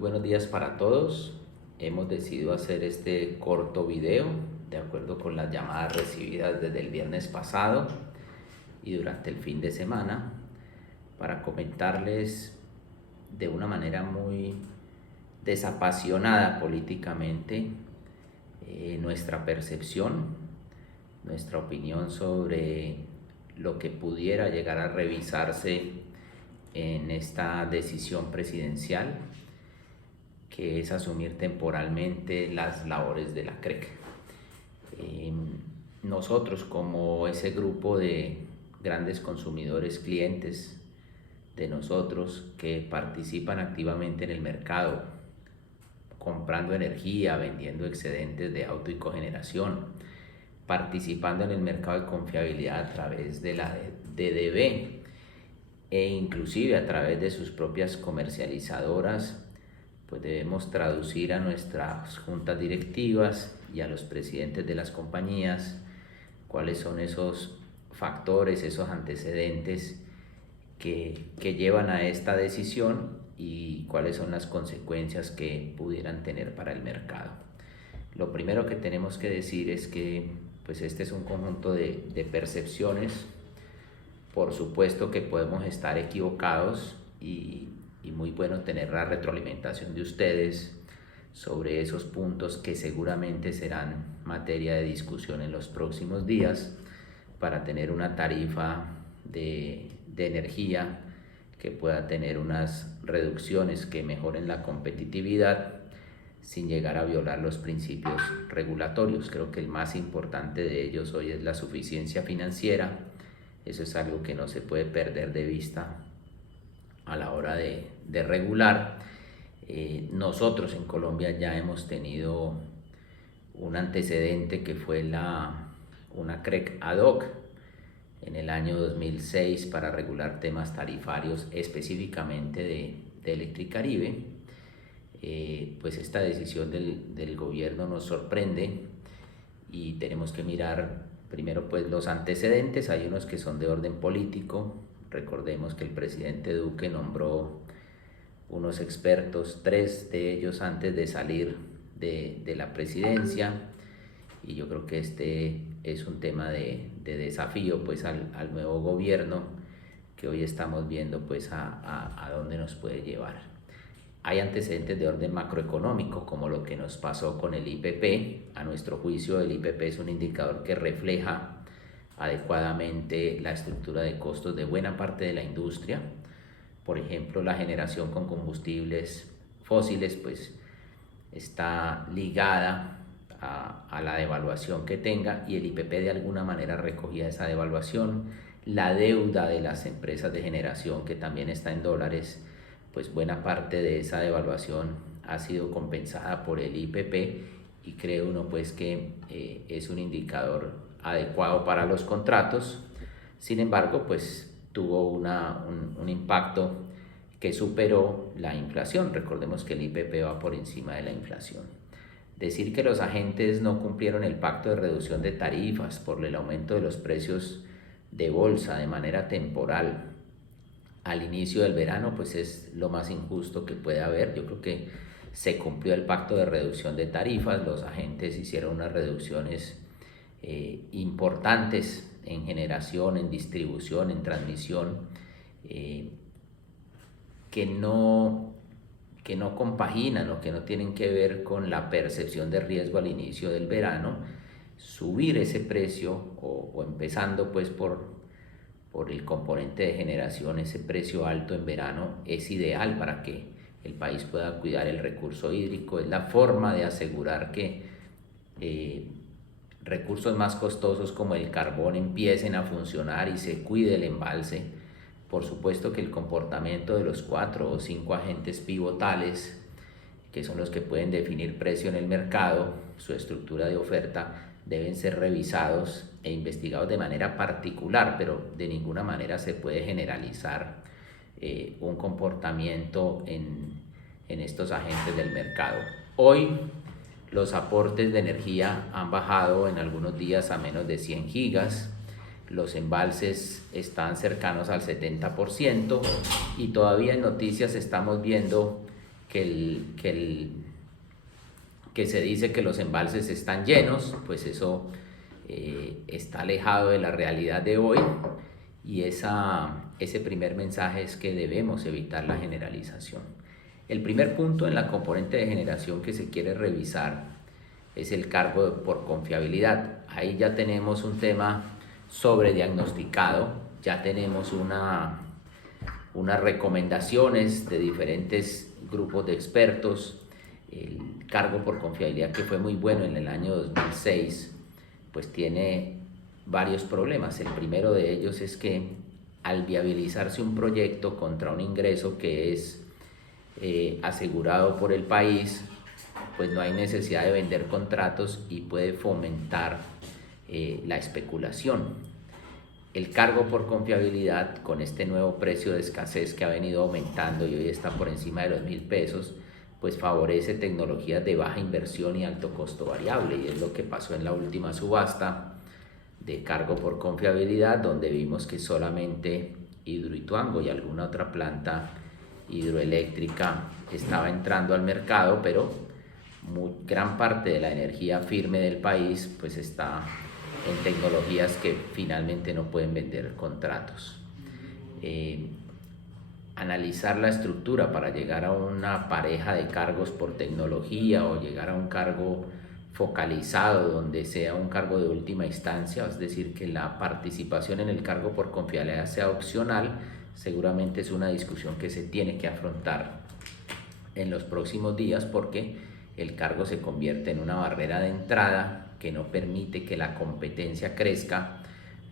buenos días para todos. Hemos decidido hacer este corto video de acuerdo con las llamadas recibidas desde el viernes pasado y durante el fin de semana para comentarles de una manera muy desapasionada políticamente nuestra percepción, nuestra opinión sobre lo que pudiera llegar a revisarse en esta decisión presidencial, que es asumir temporalmente las labores de la CREC. Nosotros, como ese grupo de grandes consumidores, clientes de nosotros que participan activamente en el mercado, comprando energía, vendiendo excedentes de auto y cogeneración, participando en el mercado de confiabilidad a través de la DDB e inclusive a través de sus propias comercializadoras, pues debemos traducir a nuestras juntas directivas y a los presidentes de las compañías cuáles son esos factores, esos antecedentes que llevan a esta decisión y cuáles son las consecuencias que pudieran tener para el mercado. Lo primero que tenemos que decir es que pues este es un conjunto de percepciones. Por supuesto que podemos estar equivocados y muy bueno tener la retroalimentación de ustedes sobre esos puntos que seguramente serán materia de discusión en los próximos días para tener una tarifa de energía que pueda tener unas reducciones que mejoren la competitividad sin llegar a violar los principios regulatorios. Creo que el más importante de ellos hoy es la suficiencia financiera. Eso es algo que no se puede perder de vista a la hora de regular. Nosotros en Colombia ya hemos tenido un antecedente que fue una CREC ad hoc en el año 2006 para regular temas tarifarios específicamente de Electricaribe. Pues esta decisión del gobierno nos sorprende y tenemos que mirar primero pues los antecedentes. Hay unos que son de orden político. Recordemos que el presidente Duque nombró unos expertos, 3 de ellos antes de salir de la presidencia, y yo creo que este es un tema de desafío pues al nuevo gobierno que hoy estamos viendo pues a dónde nos puede llevar. Hay antecedentes de orden macroeconómico, como lo que nos pasó con el IPP. A nuestro juicio, el IPP es un indicador que refleja adecuadamente la estructura de costos de buena parte de la industria. Por ejemplo, la generación con combustibles fósiles pues está ligada a la devaluación que tenga, y el IPP de alguna manera recogía esa devaluación. La deuda de las empresas de generación, que también está en dólares, pues buena parte de esa devaluación ha sido compensada por el IPP, y cree uno pues que es un indicador adecuado para los contratos. Sin embargo, pues tuvo un impacto que superó la inflación. Recordemos que el IPP va por encima de la inflación. Decir que los agentes no cumplieron el pacto de reducción de tarifas por el aumento de los precios de bolsa de manera temporal al inicio del verano, pues es lo más injusto que puede haber. Yo creo que se cumplió el pacto de reducción de tarifas. Los agentes hicieron unas reducciones importantes en generación, en distribución, en transmisión, que no compaginan o que no tienen que ver con la percepción de riesgo al inicio del verano. Subir ese precio o empezando pues por el componente de generación, ese precio alto en verano es ideal para que el país pueda cuidar el recurso hídrico. Es la forma de asegurar que recursos más costosos como el carbón empiecen a funcionar y se cuide el embalse. Por supuesto que el comportamiento de los 4 o 5 agentes pivotales, que son los que pueden definir precio en el mercado, su estructura de oferta, deben ser revisados e investigados de manera particular, pero de ninguna manera se puede generalizar un comportamiento en estos agentes del mercado. Hoy los aportes de energía han bajado en algunos días a menos de 100 gigas. Los embalses están cercanos al 70% y todavía en noticias estamos viendo que se dice que los embalses están llenos, pues eso está alejado de la realidad de hoy, y ese primer mensaje es que debemos evitar la generalización. El primer punto en la componente de generación que se quiere revisar es el cargo por confiabilidad. Ahí ya tenemos un tema sobrediagnosticado, ya tenemos unas recomendaciones de diferentes grupos de expertos. El cargo por confiabilidad, que fue muy bueno en el año 2006, pues tiene varios problemas. El primero de ellos es que al viabilizarse un proyecto contra un ingreso que es asegurado por el país, pues no hay necesidad de vender contratos y puede fomentar la especulación. El cargo por confiabilidad, con este nuevo precio de escasez que ha venido aumentando y hoy está por encima de los 1.000 pesos, pues favorece tecnologías de baja inversión y alto costo variable, y es lo que pasó en la última subasta de cargo por confiabilidad, donde vimos que solamente Hidroituango y alguna otra planta hidroeléctrica estaba entrando al mercado, pero gran parte de la energía firme del país pues está en tecnologías que finalmente no pueden vender contratos. Analizar la estructura para llegar a una pareja de cargos por tecnología o llegar a un cargo focalizado donde sea un cargo de última instancia, es decir, que la participación en el cargo por confiabilidad sea opcional, seguramente es una discusión que se tiene que afrontar en los próximos días, porque el cargo se convierte en una barrera de entrada que no permite que la competencia crezca,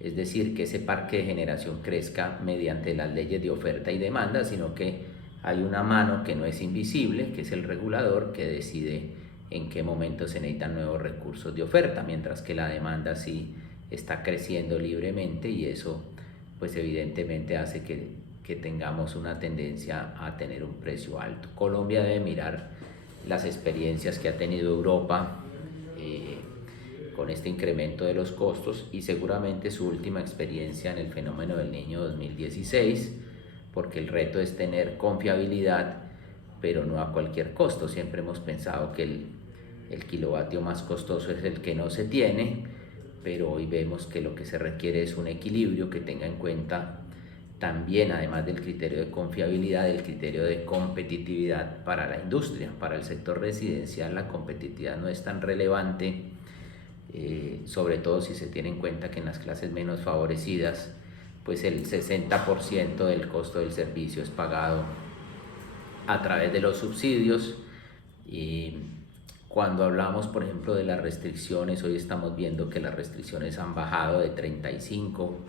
es decir, que ese parque de generación crezca mediante las leyes de oferta y demanda, sino que hay una mano que no es invisible, que es el regulador, que decide en qué momento se necesitan nuevos recursos de oferta, mientras que la demanda sí está creciendo libremente, y eso pues evidentemente hace que tengamos una tendencia a tener un precio alto. Colombia debe mirar las experiencias que ha tenido Europa con este incremento de los costos, y seguramente su última experiencia en el fenómeno del Niño 2016, porque el reto es tener confiabilidad, pero no a cualquier costo. Siempre hemos pensado que el kilovatio más costoso es el que no se tiene, pero hoy vemos que lo que se requiere es un equilibrio que tenga en cuenta también, además del criterio de confiabilidad, el criterio de competitividad para la industria. Para el sector residencial la competitividad no es tan relevante, sobre todo si se tiene en cuenta que en las clases menos favorecidas pues el 60% del costo del servicio es pagado a través de los subsidios. Y cuando hablamos, por ejemplo, de las restricciones, hoy estamos viendo que las restricciones han bajado de 35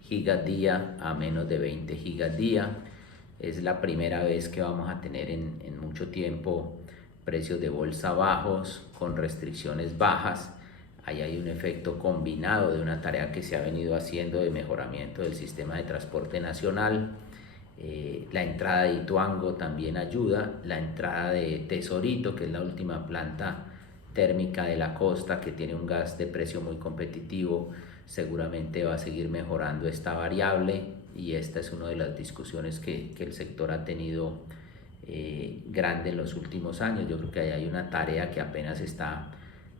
gigas día a menos de 20 gigas día. Es la primera vez que vamos a tener en mucho tiempo precios de bolsa bajos con restricciones bajas. Ahí hay un efecto combinado de una tarea que se ha venido haciendo de mejoramiento del sistema de transporte nacional. La entrada de Ituango también ayuda, la entrada de Tesorito, que es la última planta térmica de la costa que tiene un gas de precio muy competitivo, seguramente va a seguir mejorando esta variable, y esta es una de las discusiones que el sector ha tenido grande en los últimos años. Yo creo que ahí hay una tarea que apenas está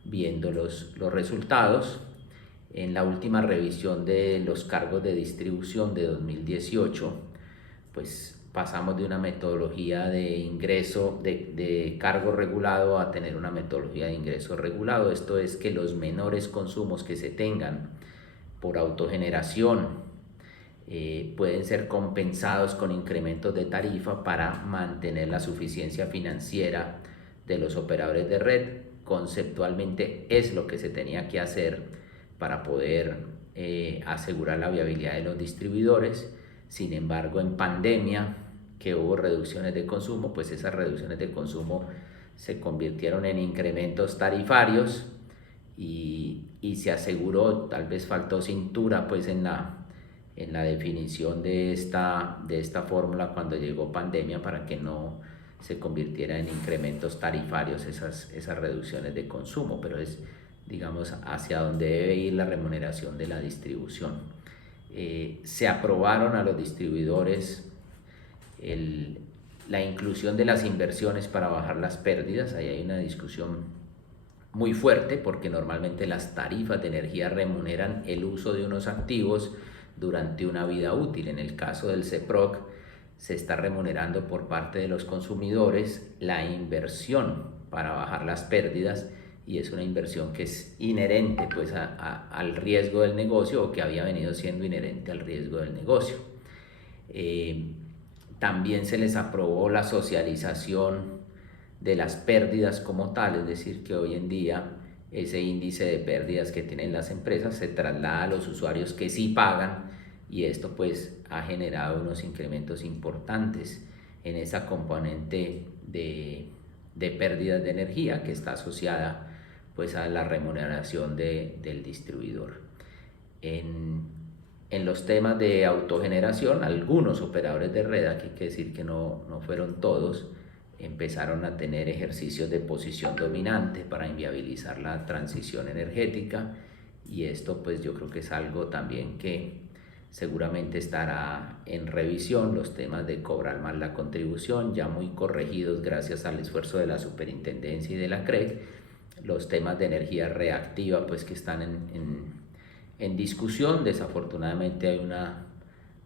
viendo los resultados. En la última revisión de los cargos de distribución de 2018, pues pasamos de una metodología de ingreso de cargo regulado a tener una metodología de ingreso regulado. Esto es que los menores consumos que se tengan por autogeneración pueden ser compensados con incrementos de tarifa para mantener la suficiencia financiera de los operadores de red. Conceptualmente es lo que se tenía que hacer para poder asegurar la viabilidad de los distribuidores. Sin embargo, en pandemia, que hubo reducciones de consumo, pues esas reducciones de consumo se convirtieron en incrementos tarifarios, y se aseguró, tal vez faltó cintura pues en la definición de esta fórmula cuando llegó pandemia, para que no se convirtiera en incrementos tarifarios esas reducciones de consumo, pero es, digamos, hacia donde debe ir la remuneración de la distribución. Se aprobaron a los distribuidores la inclusión de las inversiones para bajar las pérdidas. Ahí hay una discusión muy fuerte porque normalmente las tarifas de energía remuneran el uso de unos activos durante una vida útil. En el caso del CEPROC se está remunerando por parte de los consumidores la inversión para bajar las pérdidas, y es una inversión que es inherente pues al riesgo del negocio, o que había venido siendo inherente al riesgo del negocio. También se les aprobó la socialización de las pérdidas como tal, es decir, que hoy en día ese índice de pérdidas que tienen las empresas se traslada a los usuarios que sí pagan, y esto pues ha generado unos incrementos importantes en esa componente de pérdidas de energía que está asociada pues a la remuneración del distribuidor. En los temas de autogeneración, algunos operadores de red, aquí hay que decir que no fueron todos, empezaron a tener ejercicios de posición dominante para inviabilizar la transición energética, y esto pues yo creo que es algo también que seguramente estará en revisión. Los temas de cobrar más la contribución, ya muy corregidos gracias al esfuerzo de la superintendencia y de la CREC. Los temas de energía reactiva pues que están en discusión. Desafortunadamente hay una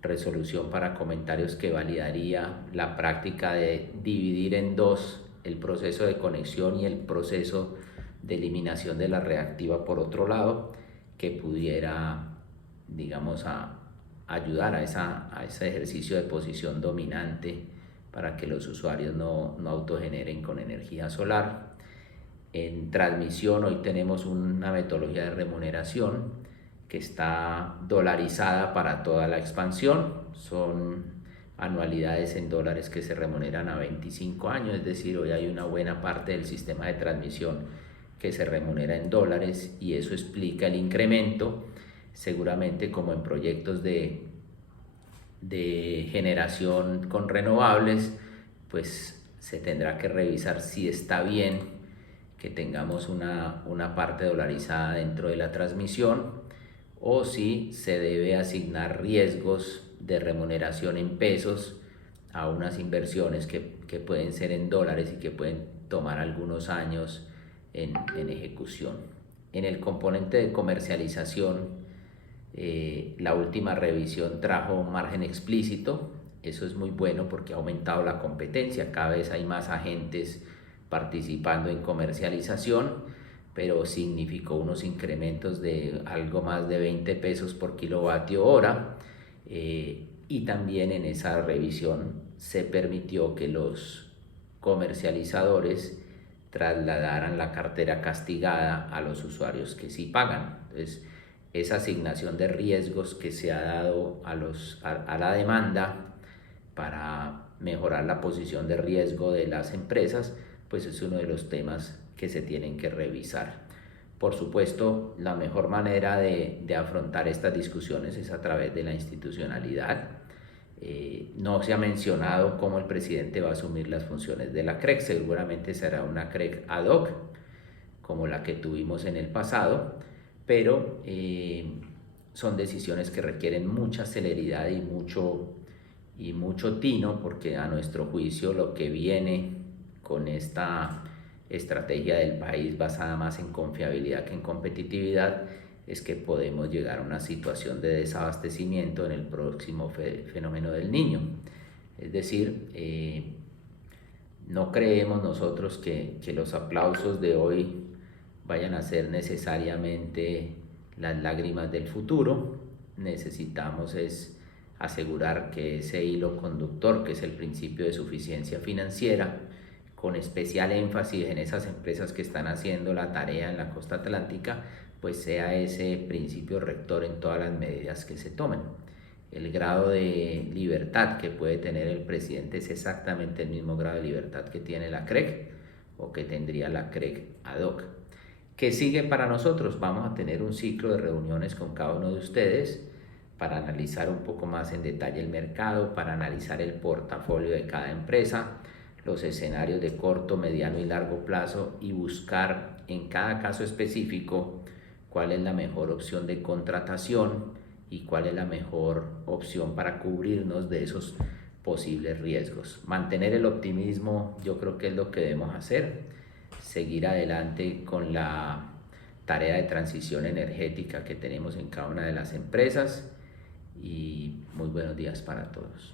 resolución para comentarios que validaría la práctica de dividir en dos el proceso de conexión y el proceso de eliminación de la reactiva por otro lado, que pudiera, digamos, ayudar a ese ejercicio de posición dominante para que los usuarios no autogeneren con energía solar. En transmisión hoy tenemos una metodología de remuneración que está dolarizada para toda la expansión. Son anualidades en dólares que se remuneran a 25 años, es decir, hoy hay una buena parte del sistema de transmisión que se remunera en dólares, y eso explica el incremento. Seguramente, como en proyectos de generación con renovables, pues se tendrá que revisar si está bien que tengamos una parte dolarizada dentro de la transmisión, o si se debe asignar riesgos de remuneración en pesos a unas inversiones que pueden ser en dólares y que pueden tomar algunos años en ejecución. En el componente de comercialización, la última revisión trajo un margen explícito. Eso es muy bueno porque ha aumentado la competencia, cada vez hay más agentes participando en comercialización, pero significó unos incrementos de algo más de 20 pesos por kilovatio hora, y también en esa revisión se permitió que los comercializadores trasladaran la cartera castigada a los usuarios que sí pagan. Entonces, esa asignación de riesgos que se ha dado a la demanda para mejorar la posición de riesgo de las empresas, pues es uno de los temas que se tienen que revisar. Por supuesto, la mejor manera de afrontar estas discusiones es a través de la institucionalidad. No se ha mencionado cómo el presidente va a asumir las funciones de la CREC. Seguramente será una CREC ad hoc, como la que tuvimos en el pasado, pero son decisiones que requieren mucha celeridad y mucho tino, porque a nuestro juicio lo que viene con esta estrategia del país, basada más en confiabilidad que en competitividad, es que podemos llegar a una situación de desabastecimiento en el próximo fenómeno del Niño. Es decir, no creemos nosotros que los aplausos de hoy vayan a ser necesariamente las lágrimas del futuro. Necesitamos es asegurar que ese hilo conductor, que es el principio de suficiencia financiera, con especial énfasis en esas empresas que están haciendo la tarea en la costa atlántica, pues sea ese principio rector en todas las medidas que se tomen. El grado de libertad que puede tener el presidente es exactamente el mismo grado de libertad que tiene la CREC o que tendría la CREC ad hoc. ¿Qué sigue para nosotros? Vamos a tener un ciclo de reuniones con cada uno de ustedes para analizar un poco más en detalle el mercado, para analizar el portafolio de cada empresa, los escenarios de corto, mediano y largo plazo, y buscar en cada caso específico cuál es la mejor opción de contratación y cuál es la mejor opción para cubrirnos de esos posibles riesgos. Mantener el optimismo yo creo que es lo que debemos hacer, seguir adelante con la tarea de transición energética que tenemos en cada una de las empresas y muy buenos días para todos.